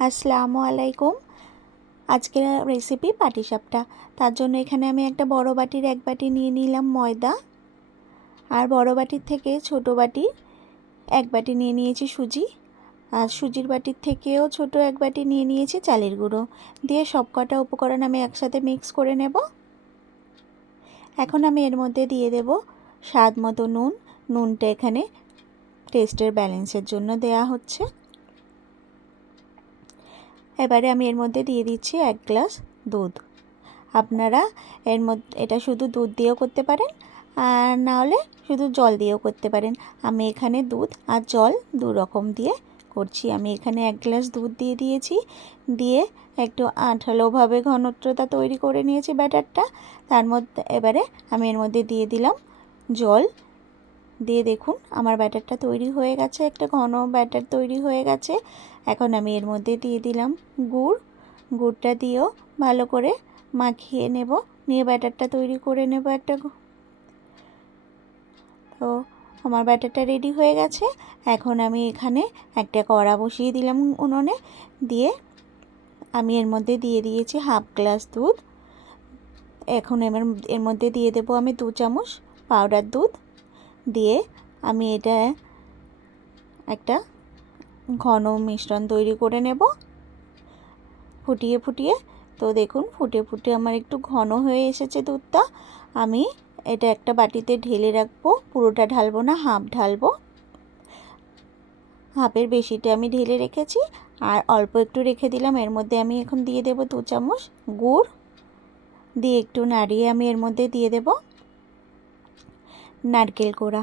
আসসালামু আলাইকুম। আজকের রেসিপি পাটিসাপটা। তার জন্য এখানে আমি একটা বড় বাটির এক বাটি নিয়ে নিলাম ময়দা। আর বড় বাটির থেকে ছোট বাটি এক বাটি নিয়ে নিয়েছি সুজি। আর সুজির বাটির থেকেও ছোট এক বাটি নিয়ে নিয়েছি চালের গুঁড়ো। দিয়ে সব কটা উপকরণ আমি একসাথে মিক্স করে নেব। এখন আমি এর মধ্যে দিয়ে দেব স্বাদ মতো নুন। নুনটা এখানে টেস্টের ব্যালেন্সের জন্য দেয়া হচ্ছে। এবারে আমি এর মধ্যে দিয়ে দিচ্ছি এক গ্লাস দুধ। আপনারা এর মধ্যে এটা শুধু দুধ দিয়েও করতে পারেন, আর না হলে শুধু জল দিয়েও করতে পারেন। আমি এখানে দুধ আর জল দু রকম দিয়ে করছি। আমি এখানে এক গ্লাস দুধ দিয়ে দিয়েছি, দিয়ে একটু আঠালোভাবে ঘনত্বতা তৈরি করে নিয়েছি ব্যাটারটা। তার মধ্যে, এবারে আমি এর মধ্যে দিয়ে দিলাম জল দিয়ে দেখুন, আমার ব্যাটারটা তৈরি হয়ে গেছে, একটা ঘন ব্যাটার তৈরি হয়ে গেছে। এখন আমি এর মধ্যে দিয়ে দিলাম গুড়। গুড়টা দিয়েও ভালো করে মাখিয়ে নেব, নিয়ে ব্যাটারটা তৈরি করে নেব একটা তো আমার ব্যাটারটা রেডি হয়ে গেছে। এখন আমি এখানে একটা কড়া বসিয়ে দিলাম উনুনে। দিয়ে আমি এর মধ্যে দিয়ে দিয়েছি হাফ গ্লাস দুধ। এখন এর মধ্যে দিয়ে দেবো আমি দু চামচ পাউডার দুধ। দিয়ে আমি এটা একটা ঘন মিশ্রণ তৈরি করে নেব। ফুটিয়ে ফুটিয়ে, তো দেখুন ফুটে ফুটে আমার একটু ঘন হয়ে এসেছে দুধটা। আমি এটা একটা বাটিতে ঢেলে রাখব, পুরোটা ঢালবো না, হাফ ঢালবো। হাফের বেশিটা আমি ঢেলে রেখেছি, আর অল্প একটু রেখে দিলাম, এর মধ্যে আমি এখন দিয়ে দেব দু চামচ গুড়। দিয়ে একটু নাড়িয়ে আমি এর মধ্যে দিয়ে দেব। নারকেল কোড়া।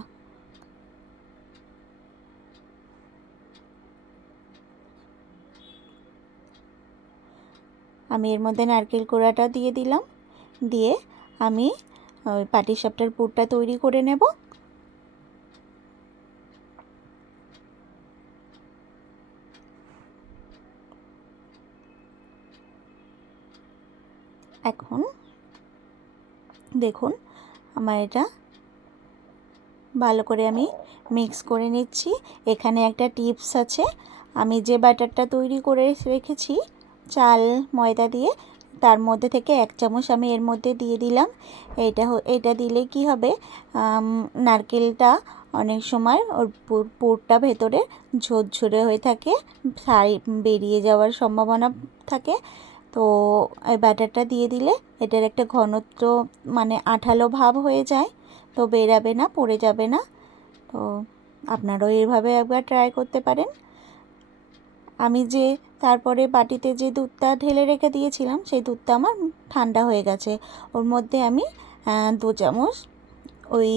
আমি এর মধ্যে নারকেল কোড়াটা দিয়ে দিলাম। দিয়ে আমি ওই পাটিসাপটার পুরটা তৈরি করে নেব। এখন দেখুন, আমার এটা ভালো করে আমি মিক্স করে নিচ্ছি। এখানে একটা টিপস আছে। আমি যে ব্যাটারটা তৈরি করে রেখেছি, চাল, ময়দা দিয়ে, তার মধ্যে থেকে এক চামচ আমি এর মধ্যে দিয়ে দিলাম। এটা এটা দিলে কি হবে? নারকেলটা অনেক সময় ওর পুরটা ভেতরে ঝরঝরে হয়ে থাকে বেরিয়ে যাওয়ার সম্ভাবনা থাকে। তো এই ব্যাটারটা দিয়ে দিলে এটার একটা ঘনত্ব মানে আঠালো ভাব হয়ে যায়। তো বেরাবে না, পড়ে যাবে না। তো আপনারাও এইভাবে একবার ট্রাই করতে পারেন। আমি যে তারপরে বাটিতে যে দুধটা ঢেলে রেখে দিয়েছিলাম, সেই দুধটা আমার ঠান্ডা হয়ে গেছে। ওর মধ্যে আমি দু চামচ ওই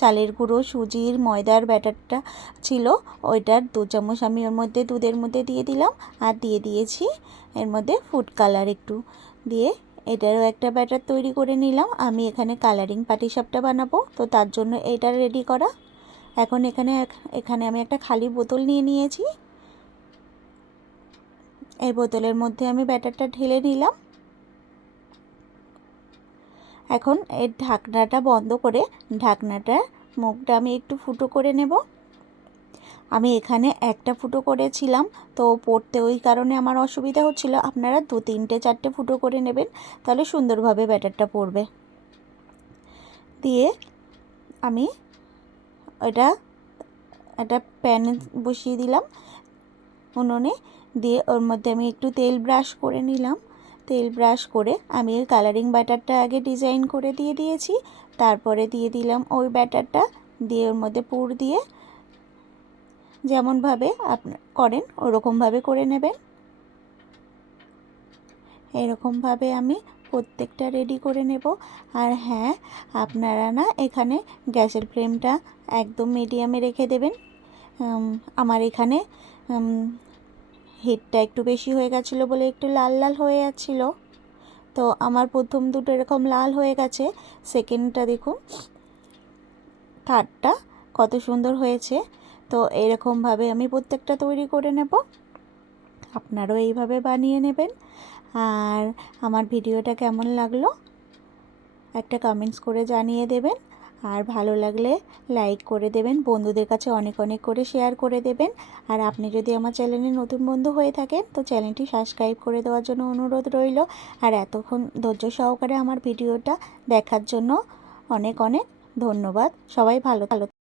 চালের গুঁড়ো, সুজির, ময়দার ব্যাটারটা ছিল, ওইটার দু চামচ আমি ওর মধ্যে, দুধের মধ্যে দিয়ে দিলাম। আর দিয়ে দিয়েছি এর মধ্যে ফুড কালার একটু দিয়ে এটারও একটা ব্যাটার তৈরি করে নিলাম। আমি এখানে কালারিং পাটিসাপটা বানাবো। তো তার জন্য এটা রেডি করা। এখন এখানে এখানে আমি একটা খালি বোতল নিয়ে নিয়েছি। এই বোতলের মধ্যে আমি ব্যাটারটা ঢেলে নিলাম। এখন এর ঢাকনাটা বন্ধ করে ঢাকনাটার মুখটা আমি একটু ফুটো করে নেব। আমি এখানে একটা ফুটো করেছিলাম, তো পড়তে ওই কারণে আমার অসুবিধা হচ্ছিল। আপনারা দু তিনটে চারটে ফুটো করে নেবেন, তাহলে সুন্দরভাবে ব্যাটারটা পড়বে। দিয়ে আমি ওটা একটা প্যান বসিয়ে দিলাম উনুনে, দিয়ে ওর মধ্যে আমি একটু তেল ব্রাশ করে নিলাম। তেল ব্রাশ করে আমি ওই কালারিং ব্যাটারটা আগে ডিজাইন করে দিয়ে দিয়েছি, তারপরে দিয়ে দিলাম ওই ব্যাটারটা, দিয়ে ওর মধ্যে পুর দিয়ে যেমনভাবে আপনার করেন, ওরকমভাবে করে নেবেন। এরকমভাবে আমি প্রত্যেকটা রেডি করে নেব। আর হ্যাঁ আপনারা না এখানে গ্যাসের ফ্লেমটা একদম মিডিয়ামে রেখে দেবেন। আমার এখানে হিটটা একটু বেশি হয়ে গেছিল বলে একটু লাল লাল হয়ে যাচ্ছিল। তো আমার প্রথম দুটো এরকম লাল হয়ে গেছে সেকেন্ডটা দেখুন থার্ডটা কত সুন্দর হয়েছে। তো এরকমভাবে আমি প্রত্যেকটা তৈরি করে নেব। আপনারাও এইভাবে বানিয়ে নেবেন। আর আমার ভিডিওটা কেমন লাগল? একটা কমেন্টস করে জানিয়ে দেবেন। আর ভালো লাগলে লাইক করে দেবেন। বন্ধুদের কাছে অনেক অনেক করে শেয়ার করে দেবেন। আর আপনি যদি আমার চ্যানেলে নতুন বন্ধু হয়ে থাকেন, তো চ্যানেলটি সাবস্ক্রাইব করে দেওয়ার জন্য অনুরোধ রইল। আর এতক্ষণ ধৈর্য সহকারে আমার ভিডিওটা দেখার জন্য অনেক অনেক ধন্যবাদ। সবাই ভালো ভালো